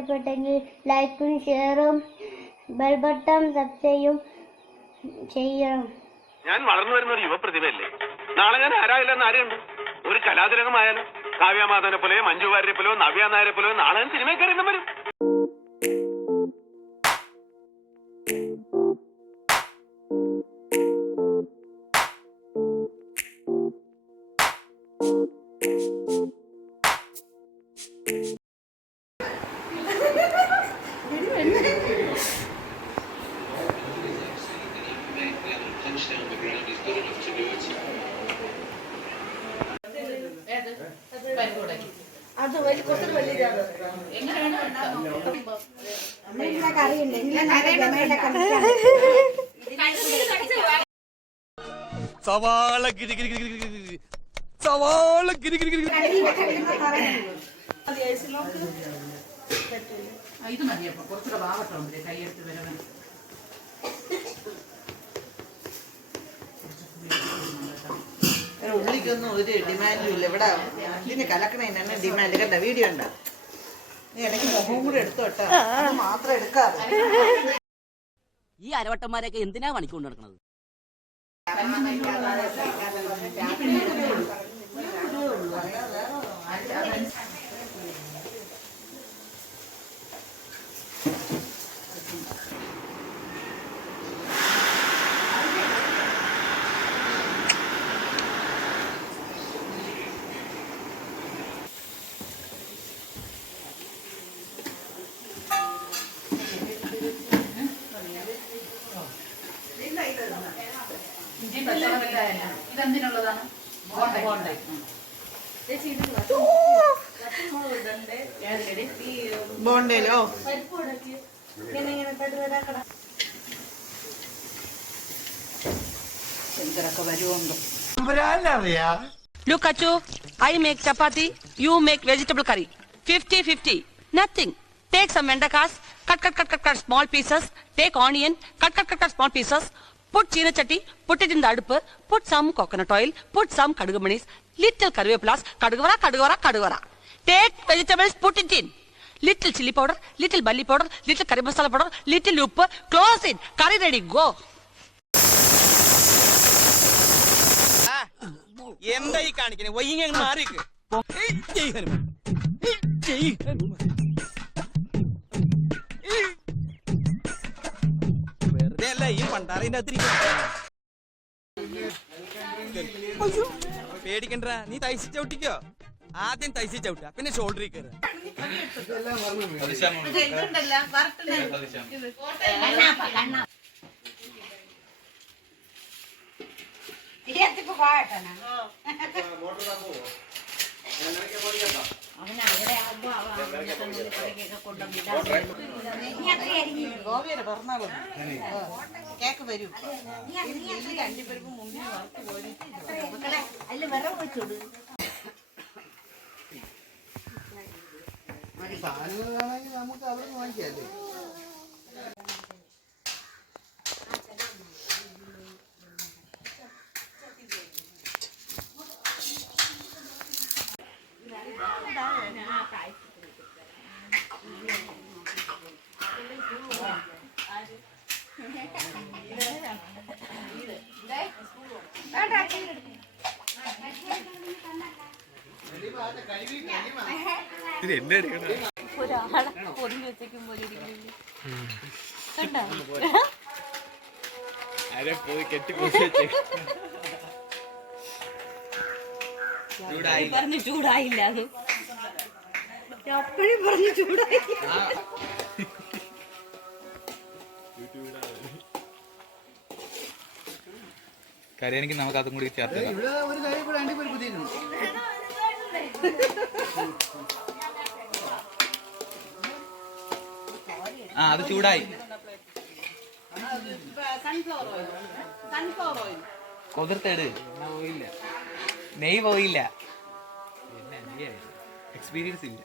ഇഷ്ടപ്പെട്ടെങ്കിൽ ലൈക്കും ഷെയറും ബെൽ ബട്ടൺ സബ്സ്ക്രൈബും ചെയ്യണം. ഞാൻ വളർന്നു വരുന്ന ഒരു യുവപ്രതിഭയല്ലേ. നാളെ ഞാൻ ആരായില്ലെന്ന് ആരെയുണ്ട്. ഒരു കലാതിലകമായാലും കാവ്യമാധവനെ പോലെയോ മഞ്ജു വാര്യരെ പോലെയോ നവ്യ നായരെ പോലെയോ നാളെ ഞാൻ സിനിമയിൽ കയറി വരും. അത് വലിയ കുറച്ച് വലിയ സവാള ഗിരി ഗിരി ഗിരി ഗിരി സവാള ഗിരി ഗിരി ഗിരി ഇത് മതിയപ്പോ കുറച്ചുകൂടെ ഭാഗത്തുണ്ട് കൈയെടുത്ത് വരവൻ ഉള്ളിക്കൊന്നും ഒരു ഡിമാൻഡും ഇല്ല ഇവിടെ. ഇതിന് കലക്കണതിന് ഡിമാൻഡ് കണ്ട വീഡിയോ ഉണ്ടാ. നീ ഇടയ്ക്ക് മുഖം കൂടി എടുത്തു കേട്ടോ, അത് മാത്രം എടുക്കാതെ. ഈ അരവട്ടന്മാരൊക്കെ എന്തിനാ പണിക്കൊണ്ട് നടക്കുന്നത്? ഇതെന്തിനുള്ളതാണ്? ബോണ്ടേലോ എന്തൊക്കെ വരുമുണ്ട്. Look Achu, I make chapati, you make vegetable curry. 50-50. Nothing. Take some vendakas, cut small pieces. Take onion, cut small pieces. Put china chatti, put it in the adupu. Put some coconut oil, put some kadugumanis, little karvepulas, kadugavara. Take vegetables, put it in. Little chili powder, little bully powder, little curry masala powder, little uppu. Close it. Curry ready. Go. എന്താ ഈ കാണിക്കണേ? വൈകി മാറിക്ക്. വെറുതെ അല്ല ഈ പണ്ടാറിന്റെ പേടിക്കണ്ട. നീ തൈസി ചവിട്ടിക്കോ. ആദ്യം തൈസി ചവിട്ട, പിന്നെ ഷോൾഡറിൽ കയറുക. കേക്ക് വരും. രണ്ടുപേർക്കും മുമ്പിൽ വറുത്ത് പോയി അല്ല വിറവ് വെച്ചോട്. സാധനങ്ങളാണെങ്കിൽ നമുക്ക് അവിടെ നിന്ന് വാങ്ങിക്കാല്ലേ. ഒരാളെ പൊതിഞ്ഞു വെച്ചേക്കും പോലെ ഇരിക്കുന്നു. കണ്ടോ? പറഞ്ഞു ചൂടായില്ല. അത് അപ്പോഴും പറഞ്ഞു ചൂടായി. കരയാണെങ്കിൽ നമുക്ക് അതും കൂടി ചേർത്ത് അത് ചൂടായി. കുതിർത്തെട്. നെയ് പോയില്ല. എക്സ്പീരിയൻസ് ഇല്ല.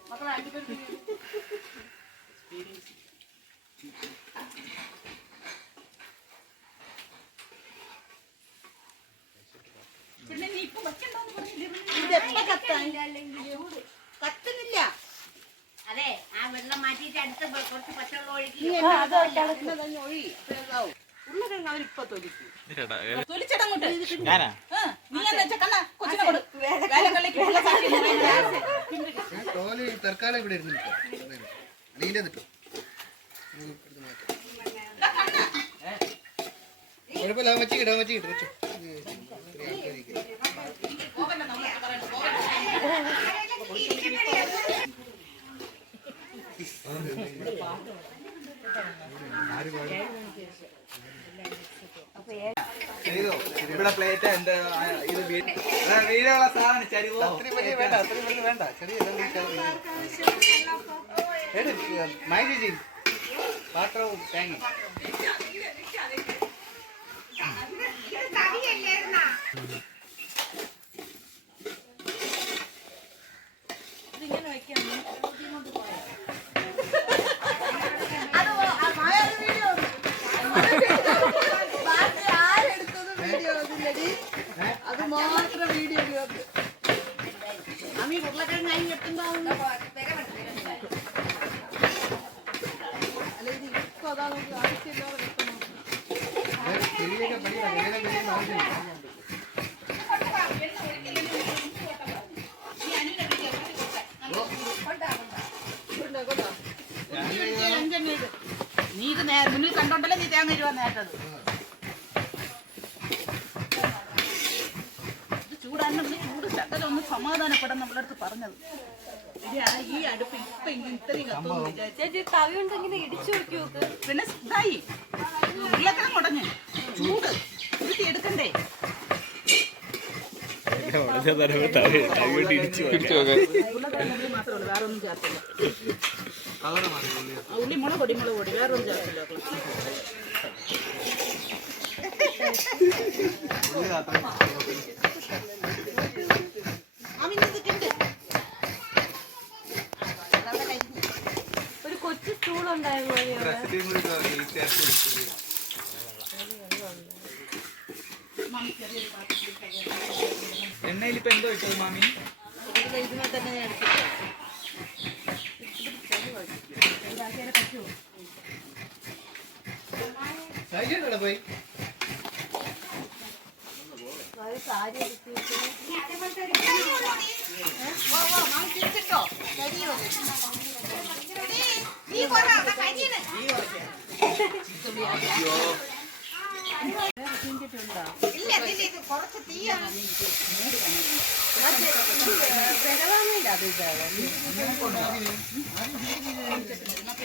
കത്തുന്നില്ല. അതെ, ആ വെള്ളം മാറ്റിയിട്ട് ഉരുളക്കിഴങ്ങ് അവരിപ്പൊ തൊലിക്കും. ചേട്ടാ തൊലിച്ചിടങ്ങോട്ട്. ഞാനാ നീ എന്താ വെച്ചാ കണ്ണാ കൊച്ചിനെ കൊടു. വേലക്കള്ളിക്ക് ഉള്ള സാക്ഷി എന്ന് പറയുന്നത്. തോല് തൽക്കാലം ഇവിടെ ഇരുന്നു നീല നിട്ടു കുഴപ്പമില്ല മച്ചിക്കിട്ടോ മച്ചിക്കിട്ടോ വെച്ചോ ഇവിടെ പ്ലേറ്റ് എന്റെ ഇത് വീടുള്ള സാധനം ചരിവോ അത്രയും വലിയ വേണ്ട അത്രയും വലിയ വേണ്ട ചെറിയ മൈജി പാത്രവും തേങ്ങ അത് മാത്രം വീഡിയോ അമ്മ ഉരുളക്കിഴങ്ങ് കൈ കെട്ടുണ്ടാവും അല്ല ഇത് ഇപ്പൊ അതാ നമുക്ക് ആവശ്യമില്ലാതെ വെക്കണം ചെറിയൊക്കെ പഠിക്കണം ആവശ്യമില്ല നീ ഇത് മുന്നിൽ കണ്ടോണ്ടല്ലേ നീ തേങ്ങ ഇരുവാ നേട്ടത്. ഇത് ചൂടാണെന്ന് ചൂട് ശകലം ഒന്ന് സമാധാനപ്പെടാൻ നമ്മളെ അടുത്ത് പറഞ്ഞത്. ശരിയാണ് ഈ അടുപ്പ് ഇപ്പൊ ഇത്രയും കത്തുമെന്ന് വിചാരിച്ചു. ചേച്ചി തവി ഉണ്ടെങ്കിൽ ഇടിച്ചു നോക്കി നോക്ക്. പിന്നെ ഇതായി ഉരുളക്കിഴങ്ങ് ഉടഞ്ഞ് ചൂട് ഇരുത്തി എടുക്കണ്ടേ. ഉരുളക്കിഴങ്ങ് മാത്രമേ ഉള്ളൂ, വേറെ ഒന്നും ചേർത്തില്ല. ഉള്ളി മുളക് പൊടി വേറെ ഒന്നും ചേർത്തില്ല. ഒരു കൊച്ചു സ്റ്റൂൾ ഉണ്ടായിരുന്നു. എണ്ണയിൽ ഇപ്പൊ എന്തോ ഇട്ടത് മാമി ഇതിനെ തന്നെ ഞാൻ കഴിച്ചിട്ടുണ്ടോ പോയി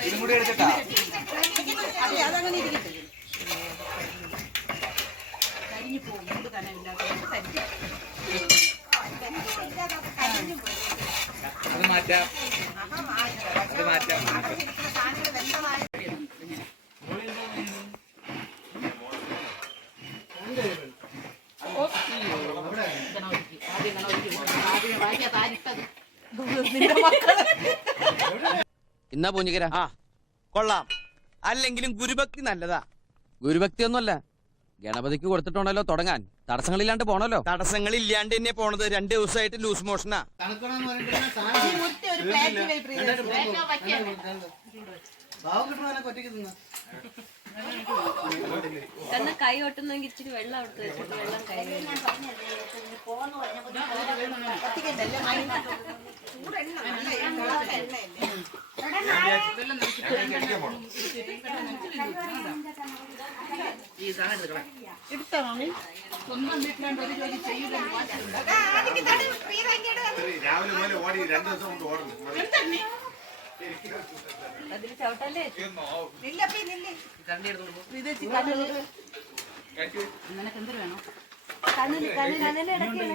ഇതും കൂടി എടുത്തിട്ടാ അതങ്ങനെ ഇരിക്കട്ടെ. കരിഞ്ഞു പോകും മുണ്ട് കനവില്ലാത്ത അത് മാറ്റാം അത് മാറ്റാം ഇന്നാ പൂഞ്ഞിക്കര ആ കൊള്ളാം. അല്ലെങ്കിലും ഗുരുഭക്തി നല്ലതാ. ഗുരുഭക്തി ഒന്നുമല്ല, ഗണപതിക്ക് കൊടുത്തിട്ടുണ്ടല്ലോ തുടങ്ങാൻ. തടസ്സങ്ങളില്ലാണ്ട് പോണല്ലോ. തടസ്സങ്ങളില്ലാണ്ട് തന്നെ പോണത്. 2 ദിവസമായിട്ട് ലൂസ് മോഷനാ. തണുക്കണമെന്ന് ഒരു പ്ലേറ്റ് ഭാവം കിട്ടുവാനൊക്കെ ഒറ്റയ്ക്ക് തിന്ന തന്നെ കൈ ഒട്ടുന്നെങ്കിൽ ഇച്ചിരി വെള്ളം എടുത്ത് വെച്ചിട്ട് വെള്ളം കൈ സ്വന്തം വീട്ടിലാണ്ട് ഒരു ജോലി ചെയ്യില്ല. രാവിലെ മുതൽ ഓടി 2 ദിവസം കൊണ്ട് ഓടുന്നു. അതിൽ ചവിട്ടല്ലേ. നിനക്ക് എന്തൊരു വേണോ? കണ്ണിനിടയ്ക്കാണ്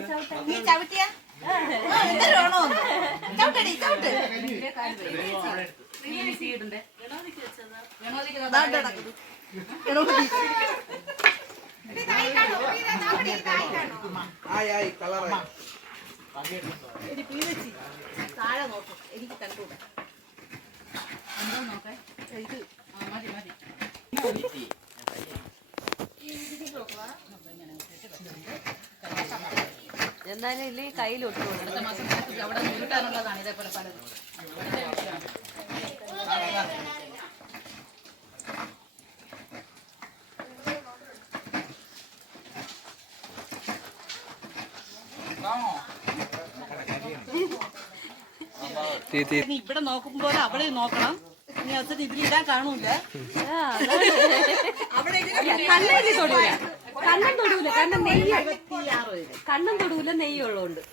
ചവിട്ട. നീ ചവിട്ടിയാ വേണോ സീഡുണ്ട് ആയി കളറായി താഴെ നോക്കും എനിക്ക് കണ്ടുകൂടാ എന്തോ നോക്കേ ഇത് മതി മതി എന്നാലും ഇല്ലേ കയ്യിലൊട്ടു. അടുത്ത മാസം നിനക്ക് അവിടെ നീട്ടാനുള്ളതാണ് ഇതേപോലെ പലതും. ഇനി ഇവിടെ നോക്കുമ്പോൾ അവിടെ നോക്കണം. ഇനി അവസരം ഇതിലിടാൻ കാണൂല. അവിടെ കണ്ണെഴുതി തൊടൂല, കണ്ണം തൊടൂല, കാരണം നെയ്യ്, കണ്ണം തൊടൂല, നെയ്യുള്ളതുകൊണ്ട്.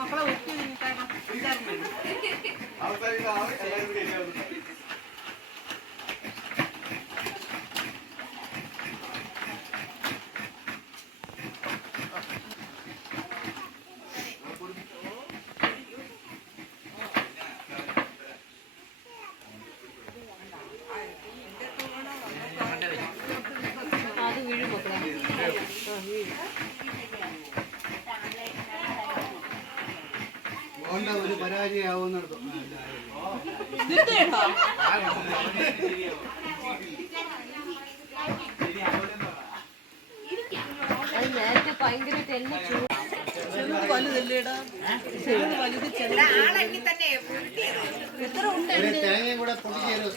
മക്കളെ ഒറ്റ അത് വീഴും മക്കളെ, വീഴും. മോണ്ട ഒരു പരാജയമാവുന്നിടത്തും അത് നേരത്തെ ഭയങ്കരമായിട്ട് എന്നെ ചൂട്. വലുതല്ലേടാ, വലുത് ഒരു തേങ്ങയും കൂടെ പൊട്ടിച്ചേരോ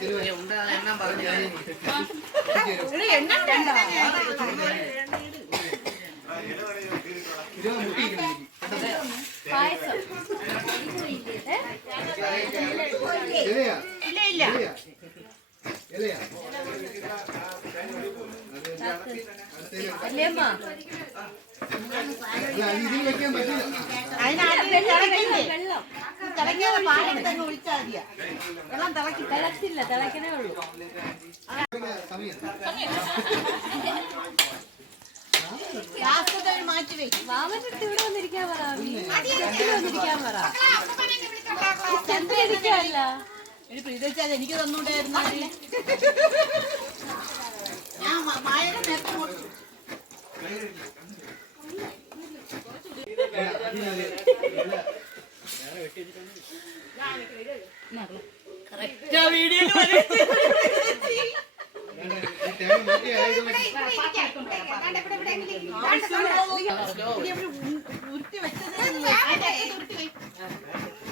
പായസം അല്ലേ അമ്മ? ഇതിൽ വെക്കാൻ പറ്റില്ല. വെള്ളം തിളയ്ക്കാതെ പാലെടുത്തങ്ങ് ഒഴിച്ചാൽ മതിയാ. വെള്ളം തിളച്ചില്ല, തിളക്കണേ ഉള്ളൂ. മാറ്റി വെക്കും. മാമന്റെ അടുത്ത് ഇവിടെ വന്നിരിക്കാൻ പറ, വന്നിരിക്കാൻ പറ. ഇരിക്കാല്ല, ഇത് എനിക്ക് തന്നൂടായിരുന്നു. ഞാൻ മായയുടെ നേരത്തെ ഉരുട്ടി വെച്ചത്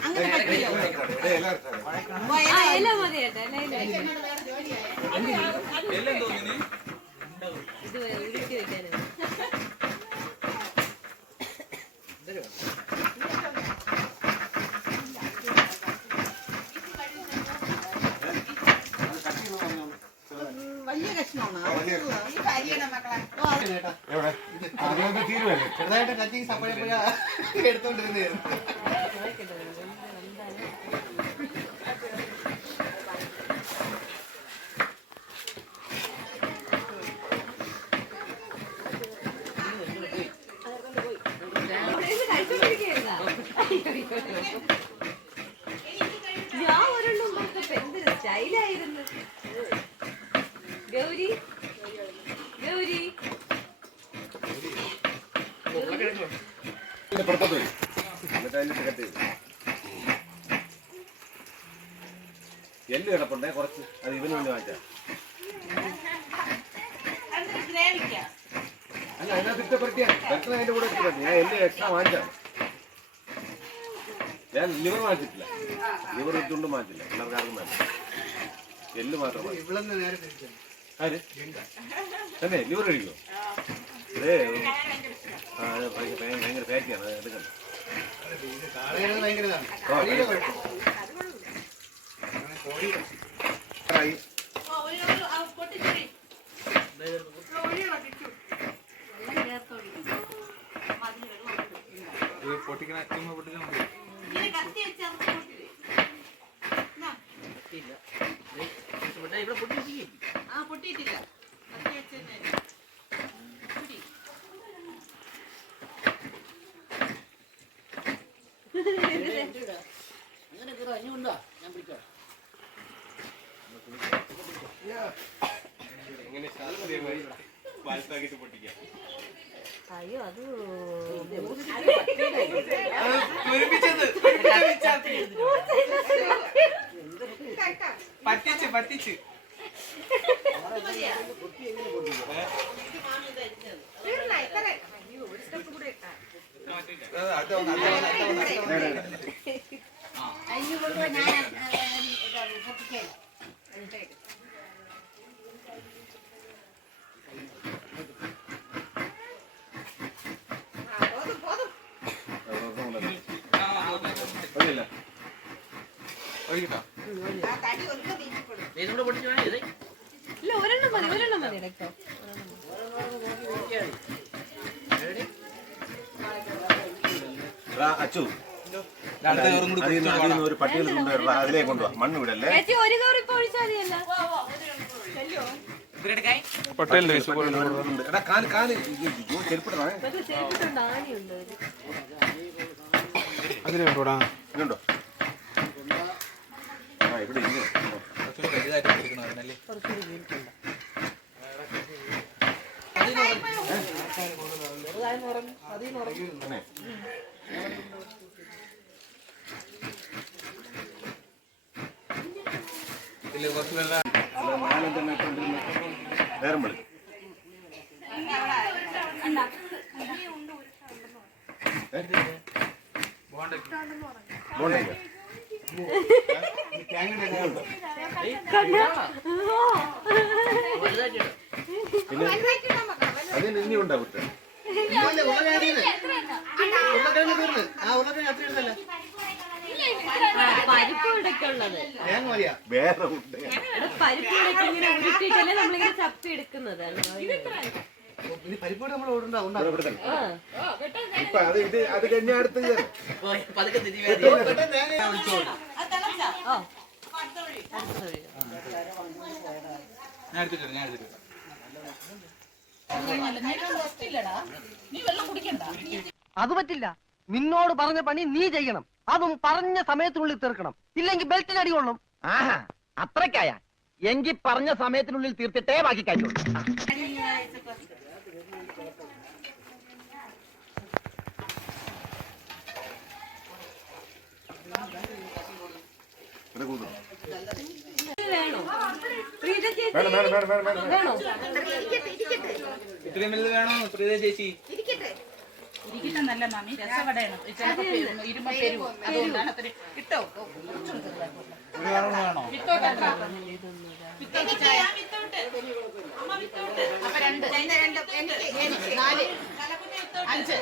അങ്ങനെ പറ്റില്ല. ഇല മതി ചേട്ടാ, ഇത് ഉരുട്ടി വെക്കാനും. വലിയ കഷ്ണമാണ്. ചെറുതായിട്ട് ടച്ചിങ് സപ്പോഴപ്പോഴ എടുത്തോണ്ടിരുന്നായിരുന്നു. ഞാൻ ഒരെണ്ണം എന്തൊരു സ്റ്റൈലായിരുന്നു. ഗൗരി, ഗൗരി എല്ല് കിടപ്പുണ്ടേ കുറച്ച്, അത് ഇവന് വേണ്ടി വാങ്ങിച്ചാ. അല്ല അതിനകത്ത് ഇഷ്ടപ്പെടുത്തിയാ വെക്കണം, അതിന്റെ കൂടെ ഇഷ്ടപ്പെടുത്തി. ഞാൻ എല്ല് എക്സ്ട്രാ വാങ്ങിച്ചാണ്. ഞാൻ ലിവർ വാങ്ങിച്ചിട്ടില്ല, ലിവർ ഇട്ടുകൊണ്ട് വാങ്ങിച്ചില്ല. എല്ലാവർക്കും വേണ്ട, എല്ല് മാത്രം മതി. ഇവിടെന്ന് നേരെ തിരിച്ചു. ആര് തന്നെ ലിവർ കഴിക്കുമോ? അതേ ഭയങ്കര ഫാറ്റിയാണ്, അത് എടുക്കണ്ട. ഭയങ്കര ഇതാണ്. പൊട്ടിക്കണ പൊട്ടിക്കാൻ മതി. പൊട്ടിയിട്ടില്ല. അയ്യോ അത് പറ്റിച്ച് ഇല്ല ഒരെണ്ണം മതി ഡോക്ടർ. അച്ചു ഒരു പട്ടികൾ അതിലേ കൊണ്ടുപോവാ മണ്ണ് വിടല്ലേ. ചേച്ചി ഒരു കവർ ഇപ്പൊ ഒഴിച്ചാൽ മതിയല്ല. ചെരുപ്പിടണേ മറ്റേ ചേച്ചിട്ടുണ്ട് ആനയുണ്ട് അതില്. അതിലുണ്ടോടാ ഇതുണ്ടോ ആ ഇവിടെ ഇങ്ങനെ നേരം വിളി ബോണ്ടയ്ക്ക് പിന്നെ അതിന് ഇനി ഉണ്ടാ കുറ്റം പരിപ്പ് ഇടയ്ക്കുള്ളത് വേറെ ഉണ്ട് പരിപ്പ് ഇടയ്ക്ക് ഇങ്ങനെ ഉരുട്ടിട്ടല്ലേ നമ്മളിങ്ങനെ ചപ്പി എടുക്കുന്നത്. പരിപ്പോട് നമ്മൾ ഇപ്പൊ അത് ഇത് അത് കഴിഞ്ഞ അടുത്ത് അത് പറ്റില്ല. നിന്നോട് പറഞ്ഞ പണി നീ ചെയ്യണം. അതും പറഞ്ഞ സമയത്തിനുള്ളിൽ തീർക്കണം. ഇല്ലെങ്കിൽ ബെൽറ്റിന് അടി കൊള്ളും. ആഹാ അത്രക്കായ എങ്കിൽ പറഞ്ഞ സമയത്തിനുള്ളിൽ തീർത്തിട്ടേ ബാക്കി കഴിയുള്ളൂ. വേണോ പ്രീത ചേച്ചി? വേണം വേണം വേണം വേണം വേണം വേണോ? ഇത്രയും വലുത് വേണോ പ്രീത ചേച്ചി? ഇരിക്കുന്നല്ല മാമി, രസവടയാണ്. ഇരുമ്പ തരുമോ? അതുകൊണ്ടാണ് അത്ര ഇട്ടോ ഒരു വേണോ വേണോ? അപ്പൊ 2 4 5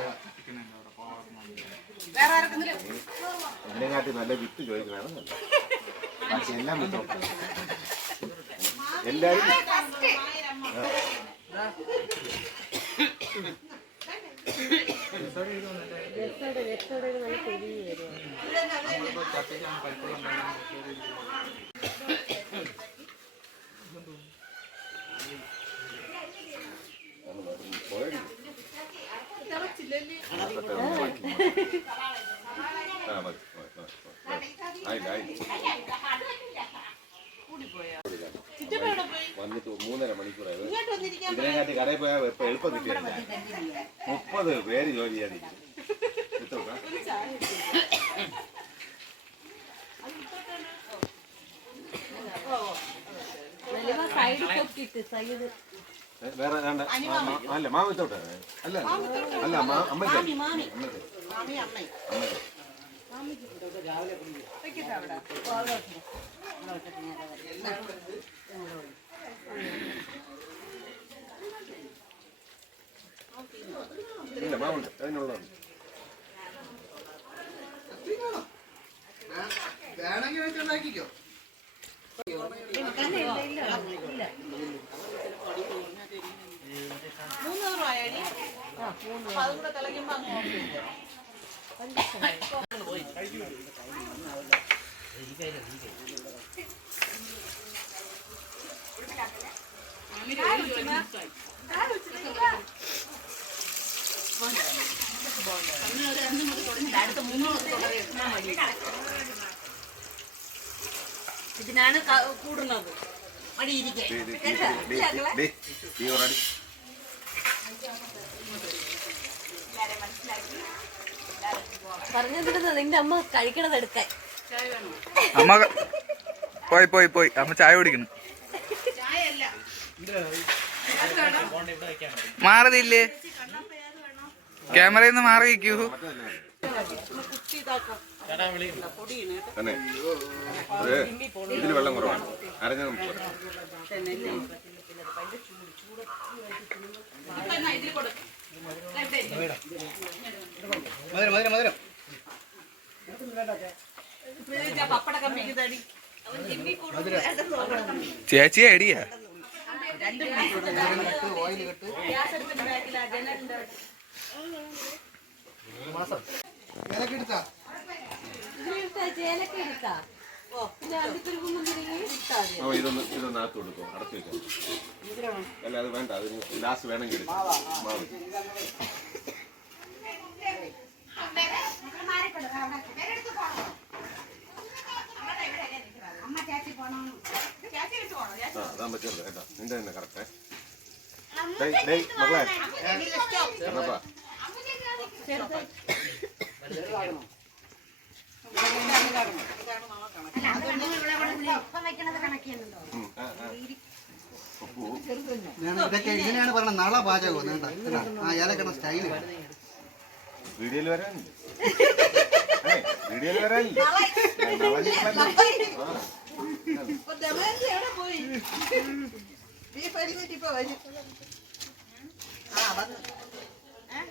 വേറെ ആർക്കെങ്കിലും ഇതിനെക്കാട്ടി നല്ല വിത്ത് ചോദിക്കണം. ബാക്കി എല്ലാം വിത്തോ എല്ലാരും വന്നിട്ട് 3.5 മണിക്കൂറായത്. ഇതിനെക്കാട്ടി കടയിൽ പോയാൽ എളുപ്പം കിട്ടിയില്ല. 30 പേര് ജോലി ചെയ്യാതിരിക്കും. വേറെ അല്ല മാമിത്തോട്ടെ അല്ല അല്ല അമ്മയ്ക്ക് ഇല്ല മാമുണ്ട് അതിനുള്ളതാണ്. വേണമെങ്കിൽ വെച്ചുണ്ടാക്കിക്കോ. ഇതിനാണ് കൂടുന്നത്. പറഞ്ഞിരുന്നത് നിന്റെ അമ്മ കഴിക്കണത് എടുക്കാൻ. അമ്മ പോയി അമ്മ ചായ കുടിക്കണം. മാറതില്ലേ? ക്യാമറയിൽ നിന്ന് മാറി വയ്ക്കൂ. തന്നെ ഇതിൽ വെള്ളം കുറവാണ്. അരഞ്ഞ ചേച്ചി ഐഡിയ. ഇതൊന്ന് അകത്ത് കൊടുക്കും, അടച്ചു വെക്കാം. അല്ല അത് വേണ്ട, അതിന് ലാസ്റ്റ് വേണമെങ്കിൽ മാവ്. അതാൻ പറ്റരുത് കേട്ടോ, നിന്റെ തന്നെ കറക്റ്റേ. മക്കളെ എന്നപ്പാ ഇതൊക്കെ ഇങ്ങനെയാണ് പറഞ്ഞ നള പാചകം. ഏലക്കണ സ്റ്റൈല് വീഡിയോയിൽ വരാനില്ല, വീഡിയോയിൽ വരാനില്ല.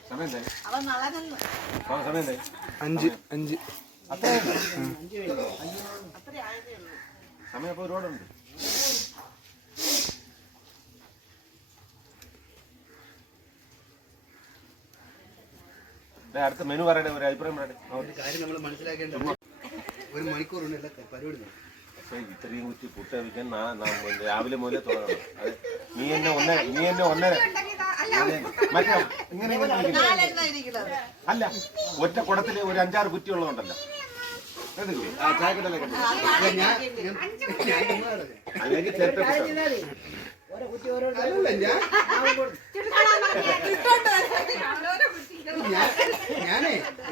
സമയം സമയം 5 സമയം അപ്പൊ ഒരുപാടുണ്ട്. അടുത്ത മെനു പറയട്ടെ, ഒരു അഭിപ്രായം പറയട്ടെ. കാര്യം നമ്മൾ മനസ്സിലാക്കേണ്ടത് 1 മണിക്കൂറുണ്ട് എല്ലാ പരിപാടി. ഇത്രയും കുറ്റി പുട്ട വയ്ക്കാൻ രാവിലെ മുതലേ തുടങ്ങണം. അത് നീ എന്നെ ഒന്നര മറ്റേ ഇങ്ങനെ അല്ല, ഒറ്റ കുടത്തില് ഒരു 5-6 കുറ്റി ഉള്ളതുണ്ടല്ലോ. ചായക്കടയിലൊക്കെ അല്ലെങ്കിൽ ചേർത്ത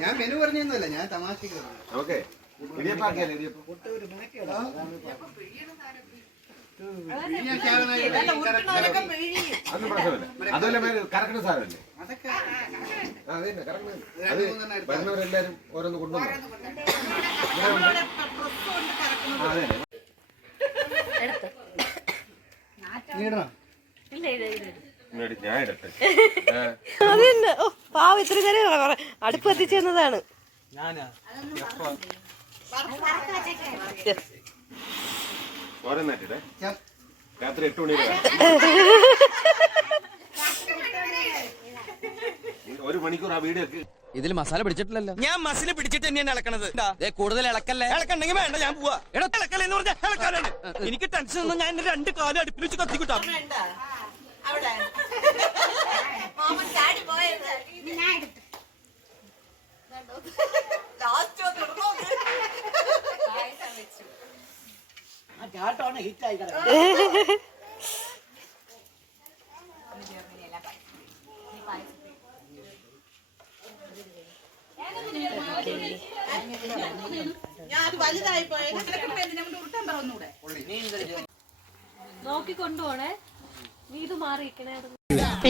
ഞാൻ മെനു പറഞ്ഞൊന്നുമല്ല, ഞാൻ തമാശക്ക്. ഓക്കെ, ഇടിയപ്പാക്കിയല്ലേ ഇടിയപ്പം. അതൊന്നും പ്രശ്നമില്ല. അതുപോലെ കറക്കണ സാധനമല്ലേ അത് തന്നെ കറക്റ്റ്. അത് വരുന്നവരെല്ലാരും ഓരോന്ന് കൊണ്ടുവന്നു. അതെ ഞാൻ ഇടട്ടെ. അതന്നെ പാവ ഇത്ര നേരം അടുപ്പ് എത്തിച്ചെന്നതാണ്. ഓരോന്നായിട്ടിടെ രാത്രി 8 മണി വരെ 1 മണിക്കൂർ ആ വീഡിയോ ഒക്കെ. ഇതിൽ മസാല പിടിച്ചിട്ടില്ലല്ലോ. ഞാൻ മസാല പിടിച്ചിട്ട് തന്നെയാണ് ഇളക്കണത്. കൂടുതൽ ഇളക്കല്ലേ. ഇളക്കണ്ടെങ്കിൽ വേണ്ട, ഞാൻ പോവാ. എടാ ഇളക്കല്ലെന്ന് പറഞ്ഞാൽ ഇളക്കാനാണ്. എനിക്ക് ടെൻഷൻ ഒന്നും, ഞാൻ 2 കാലം അടുപ്പിൽ വെച്ച് കത്തിക്കിട്ടാ. നോക്കിക്കൊണ്ടുപോണേ, നീ ഇത് മാറിയിരിക്കണേ.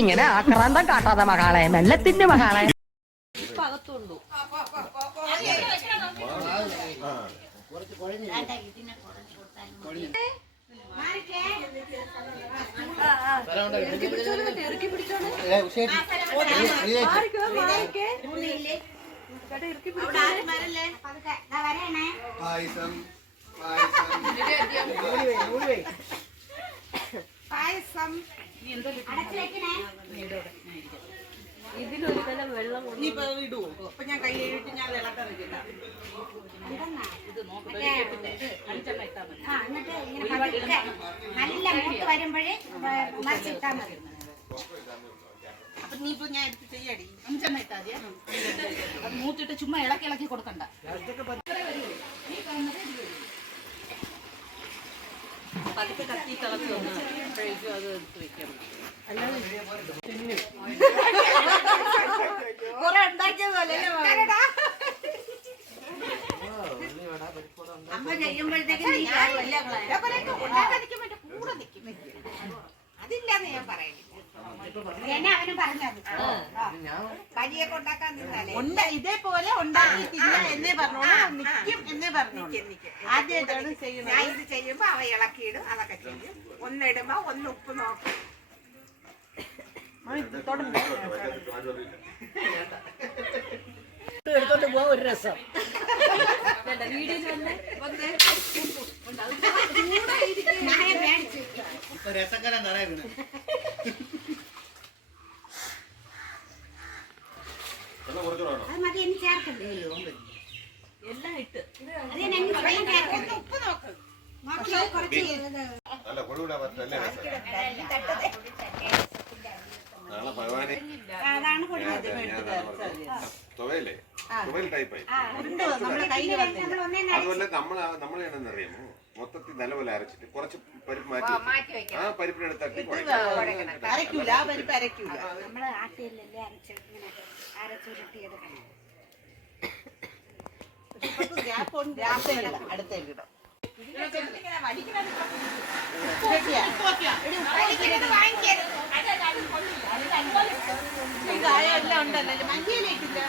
ഇങ്ങനെ ആക്രാന്തം കാട്ടാതെ മകളെ, മെല്ലത്തിന്റെ മകളെ. ഇപ്പൊ അകത്തുണ്ടോ? ഇറക്കി പിടിച്ചോണ്ട് പായസം ഇതിലൊരു കലം വെള്ളം ഇടുവോ? അപ്പൊ ഞാൻ കൈ എഴുതി ഞാൻ ഇളക്കാൻ വെച്ചില്ല. നല്ല മൂത്ത് വരുമ്പോഴേ മറിച്ചിട്ടാ മതി. അപ്പൊ നീ ഇപ്പൊ ഞാൻ എടുത്ത് ചെയ്യാടി 5 ഇട്ടാ മതി. അത് മൂത്തിട്ട് ചുമ്മാ ഇളക്കി കൊടുക്കണ്ട. പതുക്കെ കത്തി തിളച്ച് വന്നു അപ്പോഴേക്കും അത് എടുത്ത് വെക്കണം. കൊറേ ഉണ്ടാക്കിയതല്ലേ അമ്മ ചെയ്യുമ്പോഴത്തേക്കും കൂടെ നിൽക്കും. അതില്ല വലിയൊക്കെ ഉണ്ടാക്കാൻ നിന്നാലേ ഇതേപോലെ ഉണ്ടാക്കിയിട്ടില്ല എന്നേ പറഞ്ഞോളൂ, നിൽക്കും എന്നേ പറഞ്ഞോളൂ. ആദ്യമായിട്ടാണ് ചെയ്യുന്നത്. ഞാൻ ഇത് ചെയ്യുമ്പോ അവ ഇളക്കിയിടും, അതൊക്കെ ചെയ്യും. ഒന്നിടുമ്പോ ഒന്ന് ഉപ്പ് നോക്കും. എടുത്തോണ്ട് പോവാൻ ഒരു രസം. രസക്കരം തറയെ വീണ് അത് മതി, ഇനി ചേർക്കണ്ടേ? എല്ലാം ഇട്ട് അത് ഞാൻ അങ്ങ് സ്വയം ചേർക്കണ്ടേ? ഉപ്പ് നോക്ക്. നോക്കി കുറച്ച് അല്ല കൊടുകൂടാ പറ്റല്ലേ നാളെ ഭഗവാനെ അതാണ് കൊടുക്കുന്നത്. തുവയല്ലേ തുവയൽ ടൈപ്പായി നമ്മുടെ കയ്യിൽ നമ്മൾ ഒന്നേ അതുപോലെ നമ്മൾ എന്താണെന്നറിയാമോ, മൊത്തത്തിൽ നല്ലപോലെ അരച്ചിട്ട് കുറച്ച് പരിപ്പ് മാറ്റി വെക്കണം. ആ പരിപ്പിനെടുത്ത് തട്ടി അരക്കൂല, ആ പരിപ്പ് അരക്കൂല. നമ്മള് ആട്ടിയല്ലേ അരച്ചുരുട്ടിയെടുക്കണം. അടുത്തേക്കിടാം. എല്ലാം ഉണ്ടല്ലോ, മഞ്ഞയിലേക്കില്ല.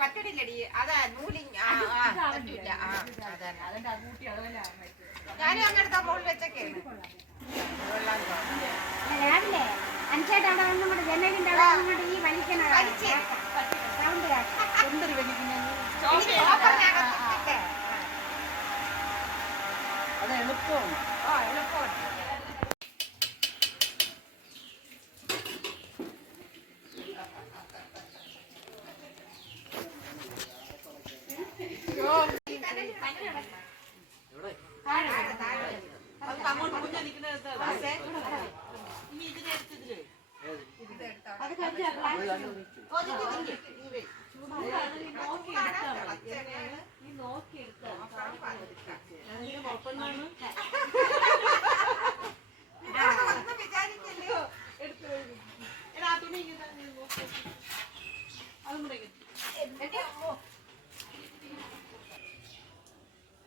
പറ്റടില്ലടി, അതാ നൂലി പറ്റൂല. ഞാനും അങ്ങനത്തെ മോൾ വെച്ചൊക്കെയാണ്. രാവിലെ 5 അടവൊന്നും കൂടെ ജനലിന്റെ അടവൊന്നും കൂടെ ഈ വലിക്കണ സൗണ്ട് എന്തൊരു വലിക്കുന്നത് അത് എളുപ്പമാണ്. എളുപ്പമാണ്.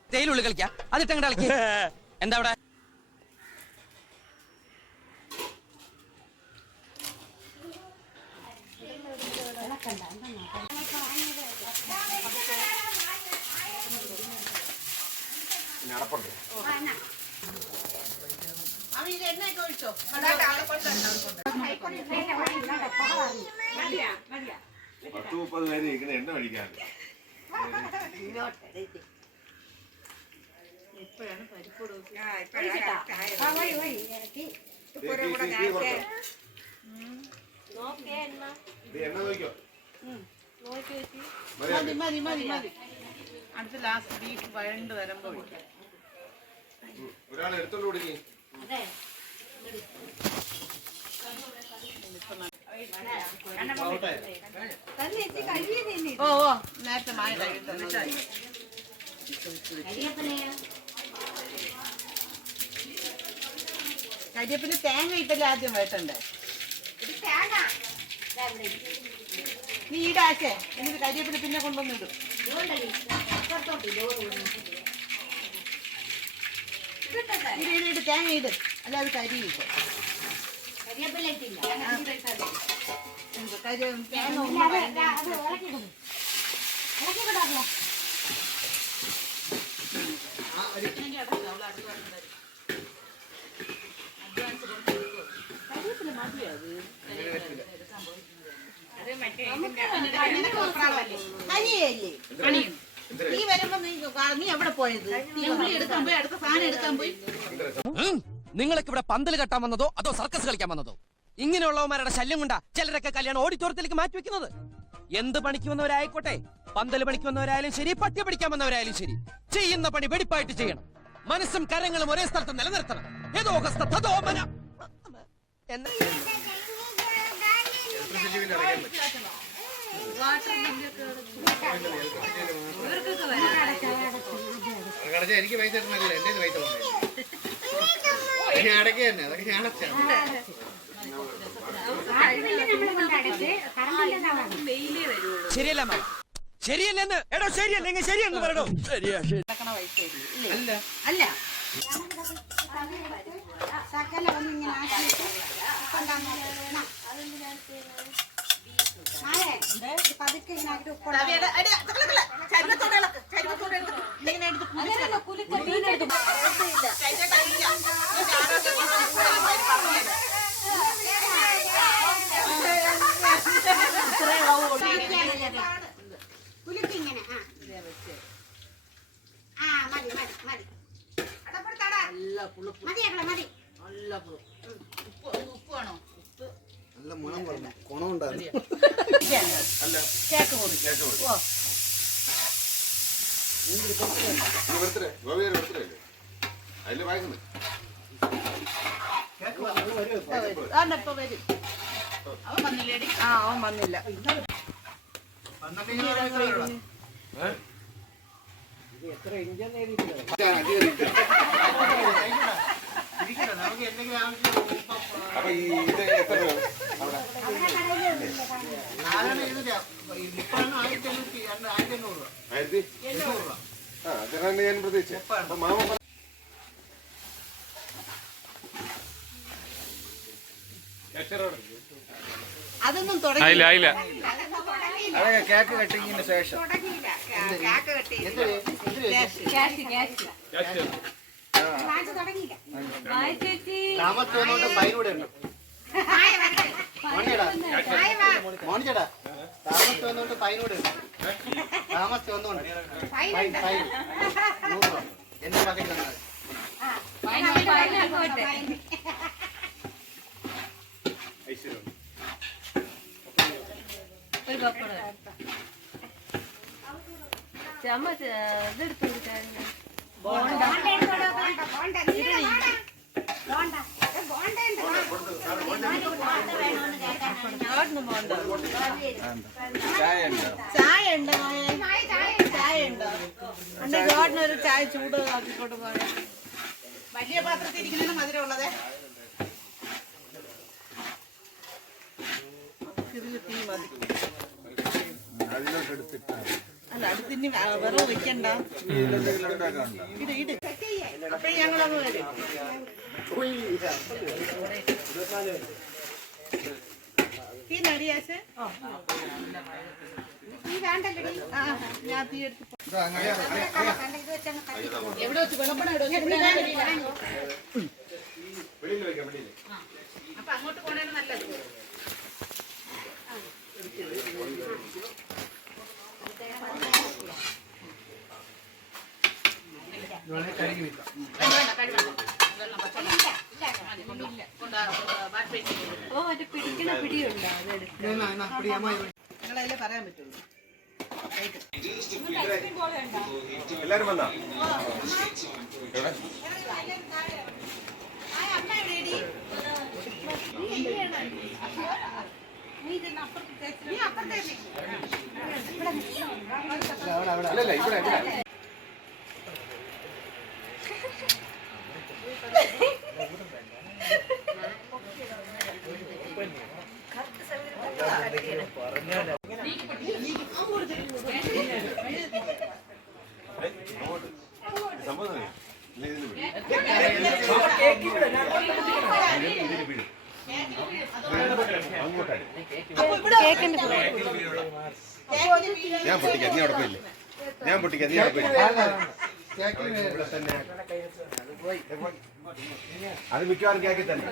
തേയിലുള്ളിൽ കളിക്കാ, അതിട്ട് അങ്ങോട്ട് കളിക്ക. എന്താ അവിടെ അടപ്പുണ്ട്. എണ്ണയൊക്കെ ഒഴിച്ചോ? പത്ത് 30 പേര് ഇങ്ങനെ എണ്ണ ഒഴിക്കാൻ. ഇപ്പോഴാണ് പരിപ്പ് എണ്ണ നോക്കിയോ? മതി മതി മതി മതി. അടുത്ത ലാസ്റ്റ് ബീഫ് വഴണ്ട് വരുമ്പോ ഒരാൾ എടുത്തോണ്ട് കൊടുക്കി. ഓ ഓ നേരത്തെ മായ കരിയപ്പിന് തേങ്ങ ഇട്ടല്ലേ ആദ്യം വേട്ടണ്ടേ? നീ ഈടാച്ചേ, എന്നിട്ട് കരിയപ്പിന് പിന്നെ കൊണ്ടുവന്നിടും. ഇട് തേങ്ങ ഇട്, അല്ലാതെ കരി ഇട്ടു. തേങ്ങ നീ വരുമ്പോ നീ എവിടെ പോയത്? എടുക്കാൻ പോയി, അടുത്ത സാധനം എടുക്കാൻ പോയി. നിങ്ങൾക്ക് ഇവിടെ പന്തൽ കെട്ടാൻ വന്നതോ അതോ സർക്കസ് കളിക്കാൻ വന്നതോ? ഇങ്ങനെയുള്ളവന്മാരുടെ ശല്യം കൊണ്ടാ ചിലരൊക്കെ കല്യാണം ഓഡിറ്റോറിയത്തിലേക്ക് മാറ്റി വെക്കുന്നത്. എന്ത് പണിക്ക് വന്നവരായിക്കോട്ടെ, പന്തൽ പണിക്ക് വന്നവരായാലും ശരി, പട്ടി പഠിക്കാൻ വന്നവരായാലും ശരി, ചെയ്യുന്ന പണി വെടിപ്പായിട്ട് ചെയ്യണം. മനസ്സും കരങ്ങളും ഒരേ സ്ഥലത്ത് നിലനിർത്തണം. ഏതോ എനിക്ക് പൈസ തരുന്നില്ല, എന്റെ പൈസ ഞാൻ അടയ്ക്കുക തന്നെ, അതൊക്കെ ഞാൻ അടച്ചാണ്. ശരിയല്ല ശരിയല്ലെന്ന് എടോ, ശരിയല്ലെങ്കിൽ ശരിയെന്ന് പറയണോ? അല്ല സകല ഒന്നിങ്ങനെ ആക്കിയിട്ട് ഉപ്പുണ്ടാകുന്ന വേണം. നാളെ ഇത് പതുക്കെ ഇങ്ങനെ ആക്കിയിട്ട് ഉപ്പുണ്ടാകും. കുലുക്കിങ്ങനെ ആ മതി മതി മതി അടപ്പെടുത്താടാ മതിയാക്കളെ മതി. ഉപ്പ് വേണോ? നല്ല മണം പറഞ്ഞു ഗുണമുണ്ടാകും. കേക്ക് മുറി. അതില് വായിക്കുന്നത് ഇപ്പൊ വരും. അവൻ വന്നില്ലേടി? ആ അവൻ വന്നില്ല. അപ്പൊ ഇത് എത്ര രൂപ? അതിനാണ് ഞാൻ പ്രതീക്ഷിച്ചത്. അപ്പൊ മാമ അതൊന്നും തുടങ്ങി ആയില്ല അതൊക്കെ കേക്ക് കട്ടിങ്ങിന് ശേഷം തുടങ്ങിയില്ല കേക്ക് കെട്ടി വാങ്ങിച്ചു തുടങ്ങിയില്ല. താമസം വന്നോണ്ട് ഫൈനൂടെ ഉണ്ട്. മോണിച്ചേട്ടാ താമസം വന്നോണ്ട് ഫൈനൂടെ ഉണ്ട്. താമസം വന്നോണ്ട് ഫൈൻ 100 രൂപ എന്റെ പാക്കറ്റ് തന്നാൽ ഇതെടുത്തു കൊടുക്കാൻ ചായ ഉണ്ടോ? ചായ ഉണ്ടോ? ഗോഡിനൊരു ചായ ചൂട് ആക്കിക്കൊണ്ട് പോകണം. വലിയ പാത്രത്തിൽ ഇരിക്കുന്ന മധുരം ഉള്ളത്. ഇതിൽ തീ മതി. അതിലോട്ട് എടുത്തിട്ടാ അല്ല അടുത്തിന് വിറവ് വെക്കണ്ട. ഇത് ഇട്. അപ്പൊ ഞങ്ങളങ്ങ് വരും. തീ നടിയാശേ ഈ വേണ്ടല്ലേ ഞാൻ തീ എടുത്ത് ഇത് വെച്ചങ്ങ് കത്തി. എവിടെ വെച്ച് വിളമ്പണം? ഇവിടെ വെച്ച് വെളിയിൽ വെക്കാം, വെളിയിൽ. അപ്പൊ അങ്ങോട്ട് പോണേണ് നല്ലത്. കഴുകി വെക്കാം. ഓ ഒരു പിടിക്കണ പിടിയുണ്ടോ അതെടുത്ത് നിങ്ങളതിലെ പറയാൻ പറ്റുള്ളൂ. എല്ലാരും വന്നാ എവിടെ? അല്ലല്ല ഇവിടെ ഇവിടെ സംഭവം ഞാൻ പൊട്ടിക്കാം, നീ അവിടെ പോയില്ലേ? ഞാൻ പൊട്ടിക്കാം, നീ അവിടെ പോയില്ലേ? അത് മിക്കവാറും കേക്കി തന്നെ.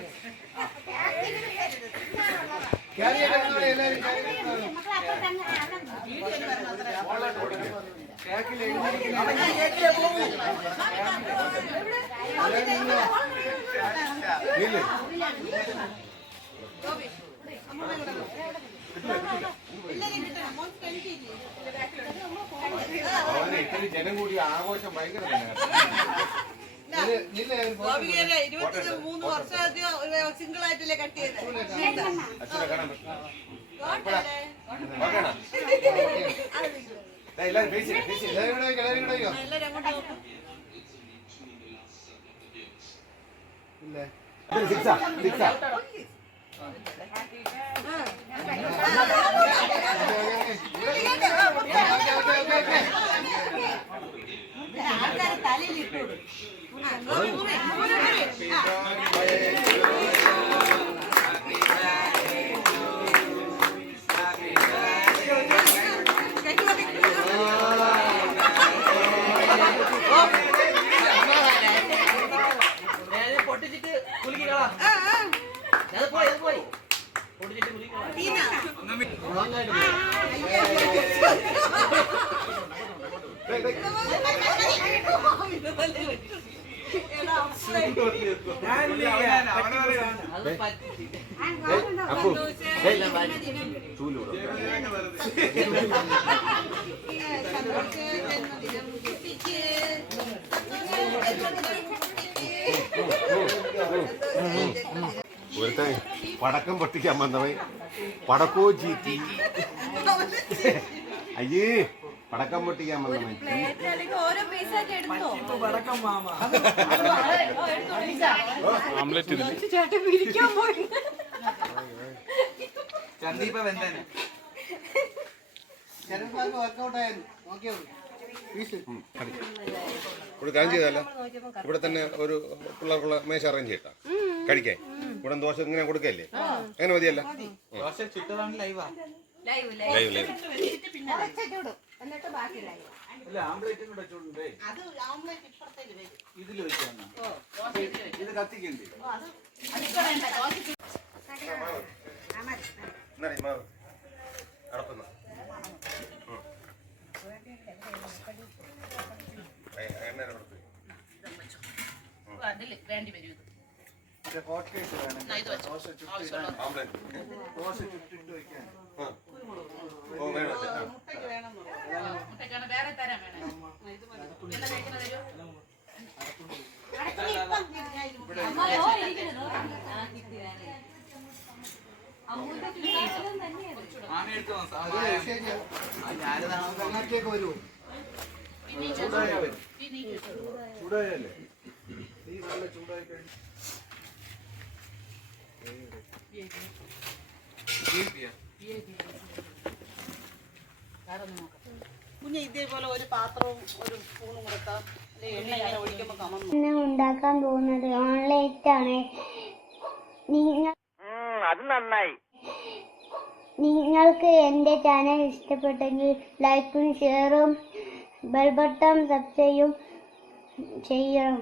ജനം കൂടി ആഘോഷം ഭയങ്കര 23 വർഷം സിംഗിൾ ആയിട്ടല്ലേ കട്ട് ചെയ്തത്. അച്ഛനെ കാണാൻ പറ്റും. എല്ലാവരും ഫേസ് എല്ലാവരും അങ്ങോട്ട് നോക്കും. സിക്സാ സിക്സാ ആൾക്കാരെ തലയിൽ ഇട്ടു. പൊട്ടിച്ചിട്ട് കുലുക്കിക്കളാ പോയി പൊട്ടിച്ചിട്ട് അപ്പു ചൂല് ഒരുത്ത പടക്കം പൊട്ടിക്കാൻ വന്നവൻ പടക്കോ ചീറ്റി അയ്യേ പടക്കം പൊട്ടിക്കാൻ വന്നവൻ ആംലെറ്റ് ഇതില് ചന്ദീപ വെന്തന് വർക്കൗട്ടായിരുന്നു നോക്കിയോ ഇവിടെ കാര്യം ചെയ്തല്ല ഇവിടെ തന്നെ ഒരു പിള്ളേർക്കുള്ള മേശ അറേഞ്ച് ചെയ്യട്ടാ കഴിക്കാൻ ഇവിടെ ദോശ ഇങ്ങനെ കൊടുക്കല്ലേ അങ്ങനെ മതിയല്ല ദോശ ചുട്ടതാണ് ലൈവാ ലൈവ് ലൈവ് എന്നിട്ട് ബാക്കി ലൈവ്. അല്ല ആംപ്ലേറ്റും കൂടെ ചൂടുണ്ടേ അത് ഓംലെറ്റ് ഇപ്പുറത്തേക്ക് വരും. ഇതിൽ വെച്ചാണ് ഇത് കത്തിക്കണ്ടേ അടപ്പുന്ന അതില് വേണ്ടി വരും ഇത് ഹോട്ട് വേണം ഇത് വെച്ചോ ദോശ ചുട്ട് ദോശ ചുട്ടിട്ട് വെക്കാൻ മുട്ടയ്ക്ക് വേണം മുട്ടയ്ക്കാണ് വേറെ തരാൻ വേണേ എന്താ കഴിക്കുന്നത് തരൂ അങ്ങോട്ടേക്ക് വരുമോ ചൂടായല്ലേ ഈ നല്ല ചൂടായി കഴിഞ്ഞു കുഞ്ഞ് ഇതേപോലെ ഒരു പാത്രവും ഒരു സ്പൂണും കൊടുത്താൽ എണ്ണ ഇങ്ങനെ ഒഴിക്കുമ്പോൾ കമന്നു. ഉണ്ടാക്കാൻ പോകുന്നത് ഓൺലൈറ്റ് ആണ്. അത് നന്നായി നിങ്ങൾക്ക് എന്റെ ചാനൽ ഇഷ്ടപ്പെട്ടെങ്കിൽ ലൈക്കും ഷെയറും ബെൽ ബട്ടൺ സബ്സ്ക്രൈബും ചെയ്യണം.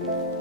ആ